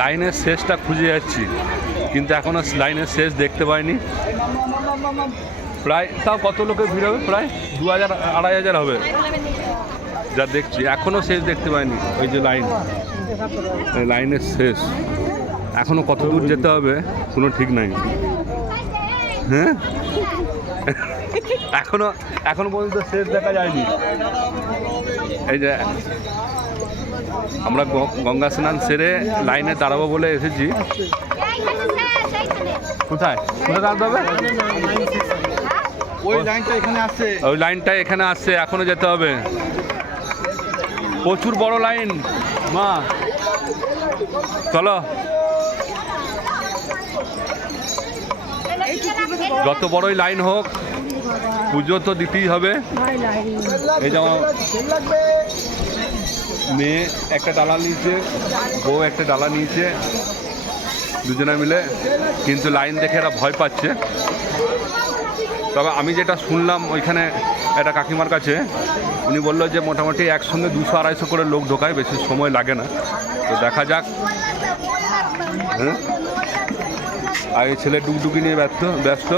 লাইনের শেষটা খুঁজে যাচ্ছি, কিন্তু এখনো লাইনের শেষ দেখতে পাইনি। প্রায় তাও কত লোকের ভিড় হবে? প্রায় 2000-2500 হবে যা দেখছি, এখনো শেষ দেখতে পাইনি। ওই যে লাইনের শেষ এখনো কত দূর যেতে হবে কোনো ঠিক নাই। হ্যাঁ, এখনো পর্যন্ত শেষ দেখা যায়নি। এই যে আমরা গঙ্গা স্নান সেরে লাইনে দাঁড়াবো বলে এসেছি। কোথায় দাঁড়াতে হবে? ওই লাইনটা এখানে আসছে, এখনো যেতে হবে। প্রচুর বড় লাইন মা, চলো। যত বড়ই লাইন হোক পুজো তো দিতেই হবে। এই যেমন মেয়ে একটা ডালা নিয়েছে, বউ একটা ডালা নিয়েছে, দুজনে মিলে, কিন্তু লাইন দেখে এরা ভয় পাচ্ছে। তবে আমি যেটা শুনলাম ওইখানে একটা কাকিমার কাছে, উনি বললো যে মোটামুটি একসঙ্গে 200-250 করে লোক ঢোকায়, বেশি সময় লাগে না। তো দেখা যাক। হ্যাঁ, আর এই ছেলে ডুগডুগি নিয়ে ব্যস্ত।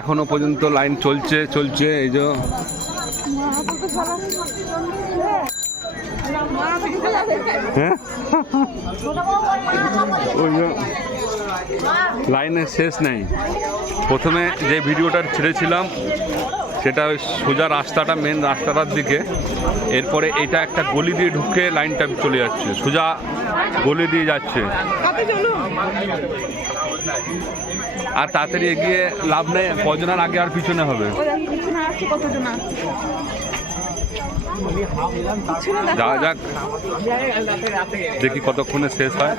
এখনো পর্যন্ত লাইন চলছে। এই যে হ্যাঁ, লাইনের শেষ নেই। প্রথমে যে ভিডিওটা ছেড়েছিলাম সেটা ওই সোজা রাস্তাটা, মেন রাস্তাটার দিকে। এরপরে এটা একটা গলি দিয়ে ঢুকে লাইনটা চলে যাচ্ছে, সোজা গলি দিয়ে যাচ্ছে। আর তাড়াতাড়ি এগিয়ে লাভ নেই, কজনের আগে আর পিছনে হবে। যাওয়া যাক, দেখি কতক্ষণে শেষ হয়।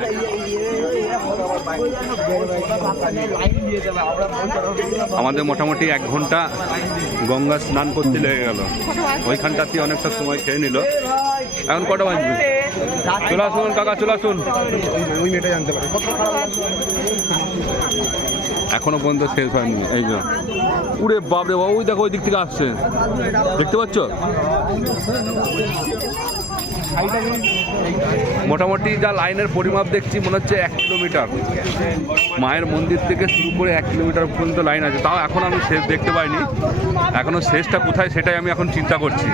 আমাদের মোটামুটি 1 ঘন্টা গঙ্গা স্নান করতে লেগে গেল। ওইখানটাতে অনেকটা সময় খেয়ে নিল। এখন কটা বাজবে? চলে আসুন কাকা, চলে আসুন। এখনো পর্যন্ত শেষ হয়নি। এই যে উড়ে বাপরে বাবু, ওই দেখো ওই দিক থেকে আসছে, দেখতে পাচ্ছ? মোটামুটি যা লাইনের পরিমাপ দেখছি মনে হচ্ছে 1 কিলোমিটার। মায়ের মন্দির থেকে শুরু করে 1 কিলোমিটার পর্যন্ত লাইন আছে। তাও এখন আমি শেষ দেখতে পাইনি। এখনো শেষটা কোথায় সেটাই আমি এখন চিন্তা করছি,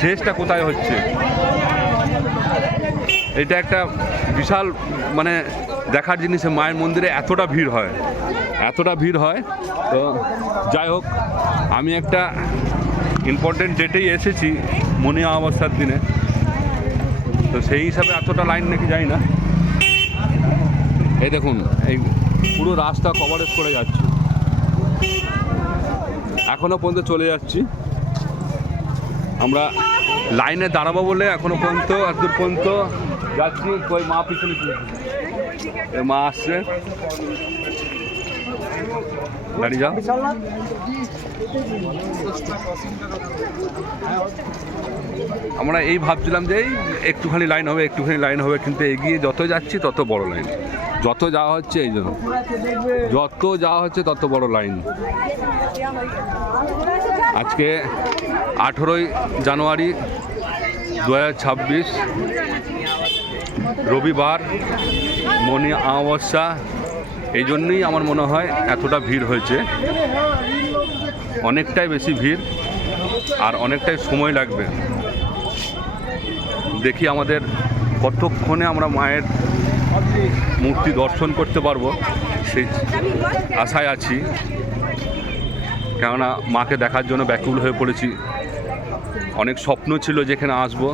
শেষটা কোথায় হচ্ছে। এটা একটা বিশাল মানে দেখার জিনিস, মায়ের মন্দিরে এতটা ভিড় হয়। তো যাই হোক, আমি একটা ইম্পর্টেন্ট ডেটেই এসেছি, মনি অমাবস্যার দিনে। তো সেই হিসাবে এতটা লাইন নাকি যায় না। এই দেখুন, এই পুরো রাস্তা কভারেজ করে যাচ্ছে, এখনো পর্যন্ত চলে যাচ্ছি। আমরা লাইনে দাঁড়াবো বলে এখনো পর্যন্ত এতদূর পর্যন্ত যাচ্ছি। ওই মা পিছনে মা আসছে, দাঁড়িয়ে যাও। আমরা এই ভাবছিলাম যে এই একটুখানি লাইন হবে, কিন্তু এগিয়ে যত যাচ্ছি তত বড় লাইন, যত যাওয়া হচ্ছে এই জন্য যত যাওয়া হচ্ছে তত বড় লাইন। আজকে 18ই জানুয়ারি 2026, রবিবার, মনি অমাবস্যা। এই জন্যই আমার মনে হয় এতটা ভিড় হয়েছে, অনেকটাই বেশি ভিড় আর অনেকটাই সময় লাগবে। দেখি আমাদের কতক্ষণে আমরা মায়ের মূর্তি দর্শন করতে পারবো, সেই আশায় আছি। কেননা মাকে দেখার জন্য ব্যাকুল হয়ে পড়েছি। অনেক স্বপ্ন ছিল যেখানে আসবো,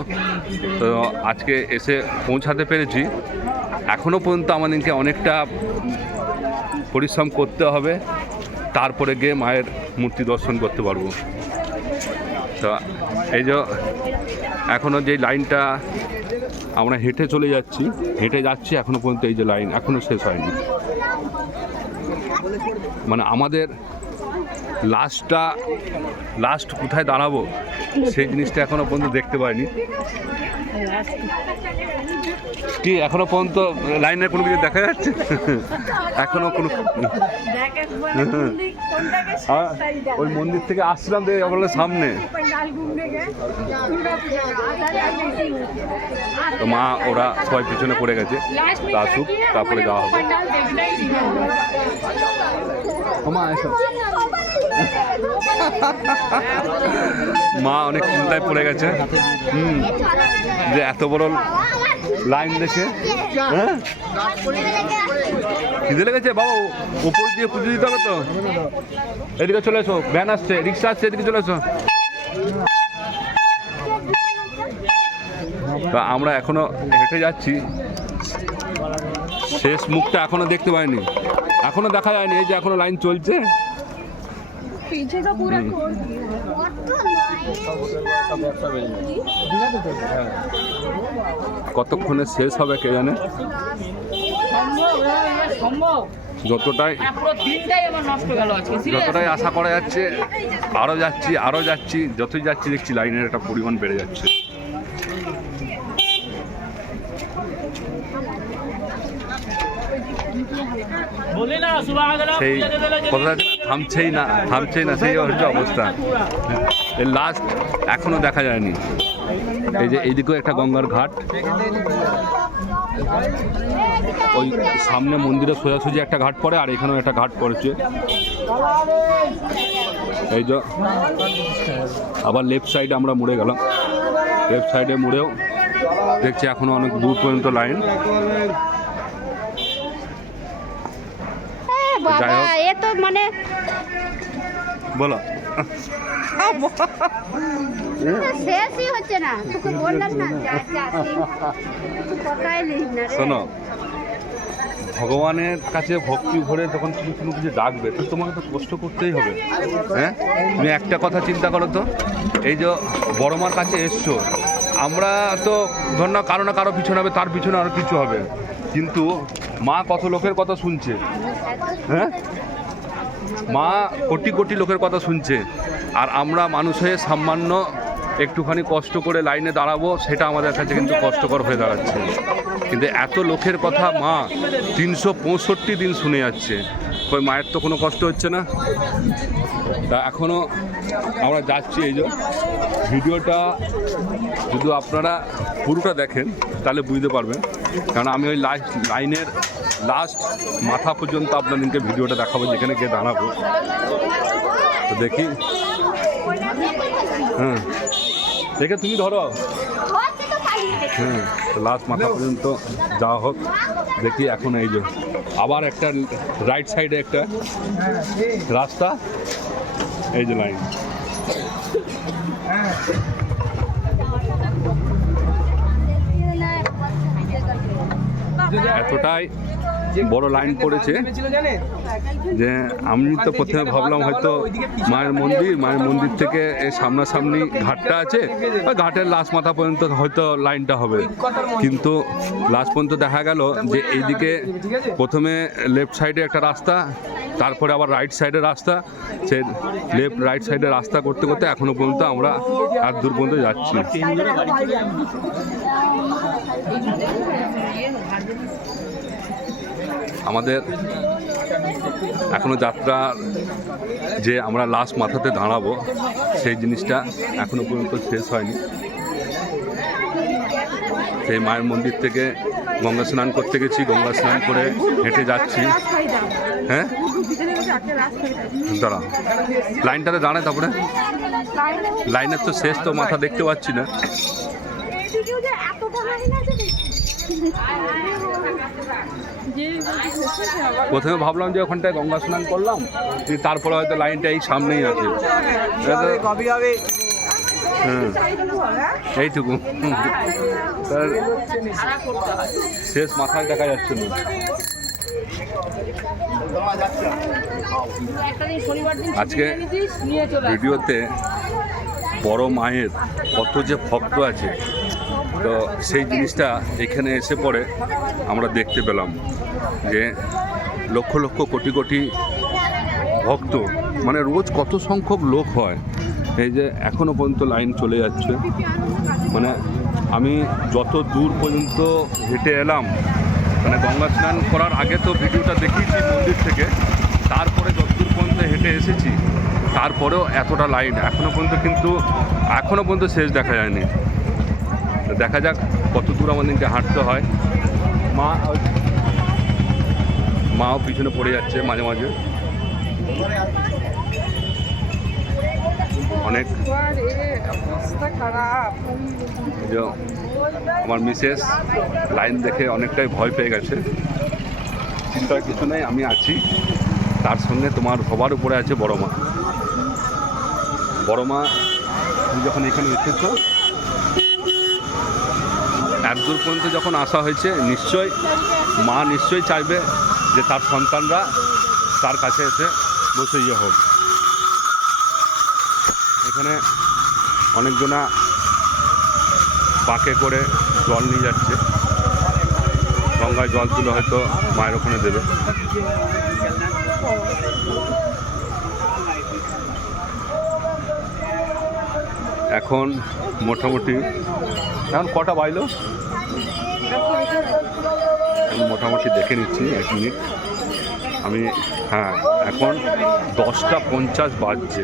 তো আজকে এসে পৌঁছাতে পেরেছি। এখনও পর্যন্ত আমাদেরকে অনেকটা পরিশ্রম করতে হবে, তারপরে গিয়ে মায়ের মূর্তি দর্শন করতে পারবো। তো এই যে এখনও যে লাইনটা আমরা হেঁটে যাচ্ছি এখনও পর্যন্ত এই যে লাইন এখনও শেষ হয়নি। মানে আমাদের লাস্ট কোথায় দাঁড়াবো সেই জিনিসটা এখনও পর্যন্ত দেখতে পাইনি। কি এখনো পর্যন্ত লাইনের কোনো কিছু দেখা যাচ্ছে? এখনো কোনো ওই মন্দির থেকে আসছিলাম তো বললো সামনে, তো মা ওরা সবাই পিছনে পড়ে গেছে, তা আসুক তারপরে যাওয়া হবে। মা এসো। মা অনেক চিন্তায় পড়ে গেছে যে এত বড় লাইন দেখে। হ্যাঁ খিদে লেগেছে বাবা, উপর দিয়ে পুজো দিতে হবে তো। এদিকে চলে এসো, ভ্যান আসছে, রিক্সা আসছে, এদিকে চলে এসো। তা আমরা এখনো হেঁটে যাচ্ছি, শেষ মুখটা এখনো দেখতে পাইনি, এখনো দেখা যায়নি। এই যে এখনো লাইন চলছে। কতক্ষণে শেষ হবে কে জানে। যতটাই আশা করা যাচ্ছে, আরো যাচ্ছি, যতই যাচ্ছি দেখছি লাইনের একটা পরিমাণ বেড়ে যাচ্ছে। সেই কথা থামছেই না, সেই হচ্ছে অবস্থা। লাস্ট এখনো দেখা যায়নি। এই যে এইদিকেও একটা গঙ্গার ঘাট, ওই সামনে মন্দিরের সোজাসুজি একটা ঘাট পড়ে, আর এখানেও একটা ঘাট পড়েছে। এই যে আবার লেফট সাইডে আমরা মুড়ে গেলাম, লেফট সাইডে মুড়েও দেখছি এখনো অনেক দূর পর্যন্ত লাইন। মানে বলো শেষই হচ্ছে না, তোকে বললাম না। শোনো, ভগবানের কাছে ভক্তি ভরে যখন তুমি কোনো কিছু ডাকবে তো তোমাকে তো কষ্ট করতেই হবে। হ্যাঁ, তুমি একটা কথা চিন্তা করো তো, এই যে বড় মার কাছে এসছো, আমরা তো ধর না কারো না কারো পিছনে হবে, তার পিছনে আরও কিছু হবে, কিন্তু মা কত লোকের কথা শুনছে। হ্যাঁ, মা কোটি কোটি লোকের কথা শুনছে, আর আমরা মানুষ হয়ে সামান্য একটুখানি কষ্ট করে লাইনে দাঁড়াবো, সেটা আমাদের কাছে কিন্তু কষ্টকর হয়ে দাঁড়াচ্ছে। কিন্তু এত লোকের কথা মা 365 দিন শুনে যাচ্ছে, ওই মায়ের তো কোনো কষ্ট হচ্ছে না। তা এখনও আমরা যাচ্ছি। এই যে ভিডিওটা যদি আপনারা পুরোটা দেখেন তাহলে বুঝতে পারবেন, কারণ আমি ওই লাইনের লাস্ট মাথা পর্যন্ত আপনাদেরকে ভিডিওটা দেখাবো, যেখানে গিয়ে দাঁড়াবো। তো দেখি, হ্যাঁ দেখে তুমি ধরো। হ্যাঁ, তো লাস্ট মাথা পর্যন্ত যাওয়া হোক, দেখি। এখন এই যে আবার একটা রাইট সাইডে একটা রাস্তা, এই যে লাইন। এতটাই বড় লাইন পড়েছে যে আমি তো প্রথমে ভাবলাম হয়তো মায়ের মন্দির থেকে এই সামনাসামনি ঘাটটা আছে, ঘাটের লাস্ট মাথা পর্যন্ত হয়তো লাইনটা হবে, কিন্তু লাস্ট পর্যন্ত দেখা গেল যে এইদিকে প্রথমে লেফট সাইডে একটা রাস্তা, তারপরে আবার রাইট সাইডের রাস্তা। সে লেফট রাইট সাইডের রাস্তা করতে করতে এখনো পর্যন্ত আমরা আর দূর পর্যন্ত যাচ্ছি। আমাদের এখনো যাত্রা যে আমরা লাস্ট মাথাতে দাঁড়াবো, সেই জিনিসটা এখনো পর্যন্ত শেষ হয়নি। সেই মায়ের মন্দির থেকে গঙ্গা স্নান করতে গেছি, গঙ্গা স্নান করে হেঁটে যাচ্ছি। হ্যাঁ, দাঁড়া, লাইনটাতে দাঁড়ায়, তারপরে লাইনের তো শেষ তো মাথা দেখতে পাচ্ছি না। প্রথমে ভাবলাম যে ওখানটায় গঙ্গা স্নান করলাম, তারপরে হয়তো লাইনটা এই সামনেই আছে। হ্যাঁ, এইটুকু শেষ মাথায় দেখা যাচ্ছে না। আজকে ভিডিওতে বড় মায়ের কত যে ভক্ত আছে, তো সেই জিনিসটা এখানে এসে পরে আমরা দেখতে পেলাম যে লক্ষ লক্ষ কোটি কোটি ভক্ত, মানে রোজ কত সংখ্যক লোক হয়। এই যে এখনো পর্যন্ত লাইন চলে যাচ্ছে, মানে আমি যত দূর পর্যন্ত হেঁটে এলাম, মানে গঙ্গা স্নান করার আগে তো ভিডিওটা দেখিয়েছি মন্দির থেকে, তারপরে যতদূর পর্যন্ত হেঁটে এসেছি তারপরেও এতটা লাইন এখনও পর্যন্ত শেষ দেখা যায়নি। তো দেখা যাক কত দূর আমাদেরকে হাঁটতে হয়। মাও পিছনে পড়ে যাচ্ছে মাঝে মাঝে। অনেক আমার মিসেস লাইন দেখে অনেকটাই ভয় পেয়ে গেছে। চিন্তার কিছু নেই, আমি আছি। তার সঙ্গে তোমার সবার উপরে আছে বড় মা। বড় মা তুমি যখন এখানে এসেছ, একদূর পর্যন্ত যখন আসা হয়েছে, মা নিশ্চয়ই চাইবে যে তার সন্তানরা তার কাছে এসে বসে হোক। এখানে অনেকজনা বাঁকে করে জল নিয়ে যাচ্ছে, গঙ্গায় জল তুলে হয়তো মায়ের ওখানে দেবে। এখন মোটামুটি এখন কটা বাইলো মোটামুটি দেখে নিচ্ছি, 1 মিনিট আমি। হ্যাঁ, এখন 10:50 বাজছে।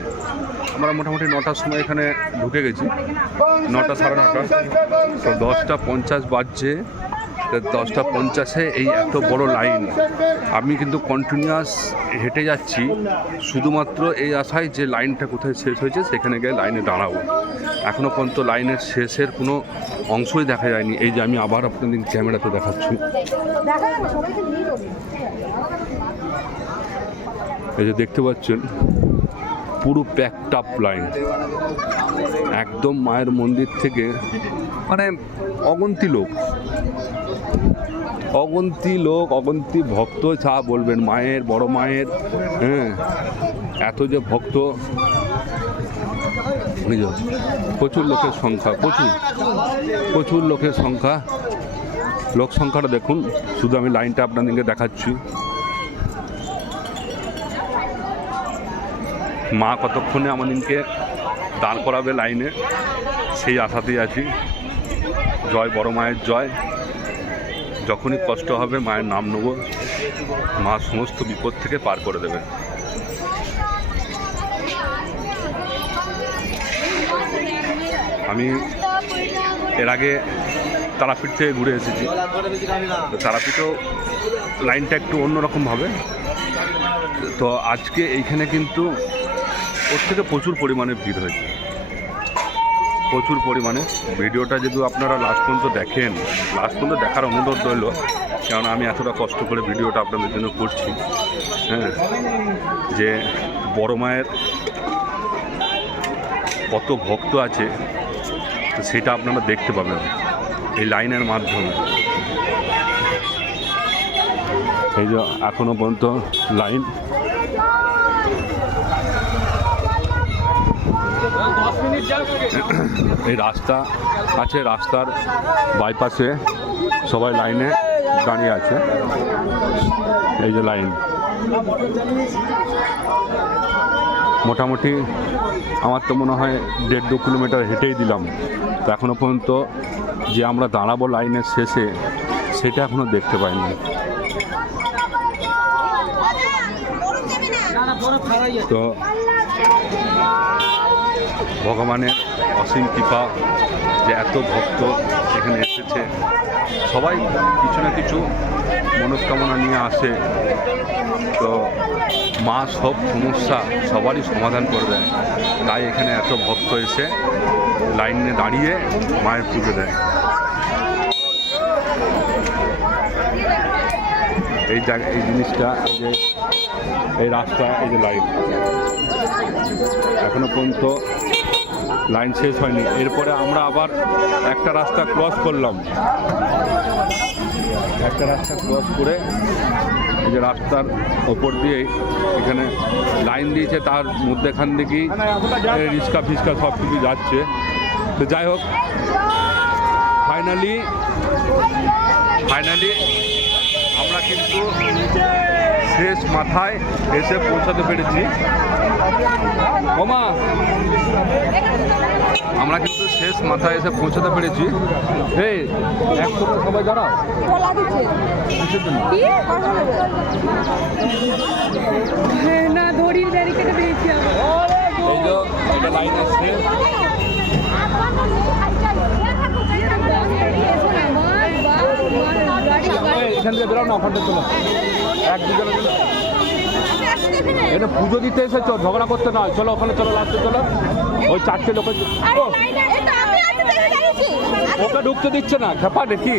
আমরা মোটামুটি 9টার সময় এখানে ঢুকে গেছি, 9টা সাড়ে 9টা, তো 10:50 বাজছে। 10:50-এ এই এত বড় লাইন। আমি কিন্তু কন্টিনিউয়াস হেঁটে যাচ্ছি শুধুমাত্র এই আশায় যে লাইনটা কোথায় শেষ হয়েছে সেখানে গিয়ে লাইনে দাঁড়াবো। এখনও পর্যন্ত লাইনের শেষের কোনো অংশই দেখা যায়নি। এই যে আমি আবার আপনাদের ক্যামেরাতে দেখাচ্ছি, এই যে দেখতে পাচ্ছেন পুরো প্যাকড আপ লাইন, একদম মায়ের মন্দির থেকে, মানে অগন্তি ভক্ত, যা বলবেন মায়ের, বড় মায়ের। হ্যাঁ, এত যে ভক্ত, প্রচুর লোকের সংখ্যা, প্রচুর লোকের সংখ্যা। লোক সংখ্যাটা দেখুন, শুধু আমি লাইনটা আপনাদেরকে দেখাচ্ছি। মা কতক্ষণে আমাদেরকে দাঁড় করাবে লাইনে, সেই আশাতেই আছি। জয় বড় মায়ের জয়। যখনই কষ্ট হবে মায়ের নাম নেব, মা সমস্ত বিপদ থেকে পার করে দেবে। আমি এর আগে তারাপীঠ থেকে ঘুরে এসেছি, তো তারাপীঠও লাইনটা একটু অন্যরকমভাবে। তো আজকে এইখানে কিন্তু ওর থেকে প্রচুর পরিমাণে ভিড় হয়েছে, প্রচুর পরিমাণে। ভিডিওটা যদি আপনারা লাস্ট পর্যন্ত দেখেন, লাস্ট পর্যন্ত দেখার অনুরোধ রইল, কারণ আমি এতটা কষ্ট করে ভিডিওটা আপনাদের জন্য করছি। হ্যাঁ, যে বড় মায়ের কত ভক্ত আছে তো সেটা আপনারা দেখতে পাবেন এই লাইনের মাধ্যমে। এই যে এখনো পর্যন্ত লাইন। এই রাস্তা আছে, রাস্তার বাইপাসে সবাই লাইনে দাঁড়িয়ে আছে। এই যে লাইন, মোটামুটি আমার তো মনে হয় 1.5-2 কিলোমিটার হেঁটেই দিলাম। তো এখনো পর্যন্ত যে আমরা দাঁড়াবো লাইনের শেষে, সেটা এখনো দেখতে পাইনি। তো ভগবানের অসীম কৃপা যে এত ভক্ত এখানে এসেছে, সবাই কিছু না কিছু মনস্কামনা নিয়ে আসে। তো মা সব সমস্যা সবারই সমাধান করে দেয়, তাই এখানে এত ভক্ত এসে লাইনে দাঁড়িয়ে মায়ের পুজো দেয়। এই জিনিসটা, যে এই রাস্তা, এই যে লাইন, এখনো পর্যন্ত লাইন শেষ হয়নি। এরপরে আমরা আবার একটা রাস্তা ক্রস করলাম, একটা রাস্তা ক্রস করে এই যে রাস্তার ওপর দিয়ে এখানে লাইন দিয়েছে, তার মধ্যেখান থেকেই রিক্সা ফিস্কা সব কিছু যাচ্ছে। তো যাই হোক, ফাইনালি আমরা কিন্তু শেষ মাথায় এসে পৌঁছাতে পেরেছি। ওমা, আমরা আমরা কিন্তু শেষ মাথায় এসে পৌঁছাতে পেরেছি। এই এক করে সবাই দাঁড়াও। কিসের জন্য? না দড়ির ব্যারিকেডে পেয়েছি এই যে এটা লাইনে শেষ। এখান থেকে বেরো না, ওখানটা চলো। এক দুজনে এটা পুজো দিতে এসেছো, ঝগড়া করতে নয়। চলো ওখানে চলো, লাস্টে চলো। ওই 4টে লোকের ওকে ঢুকতে দিচ্ছে না, খেপা দেখি।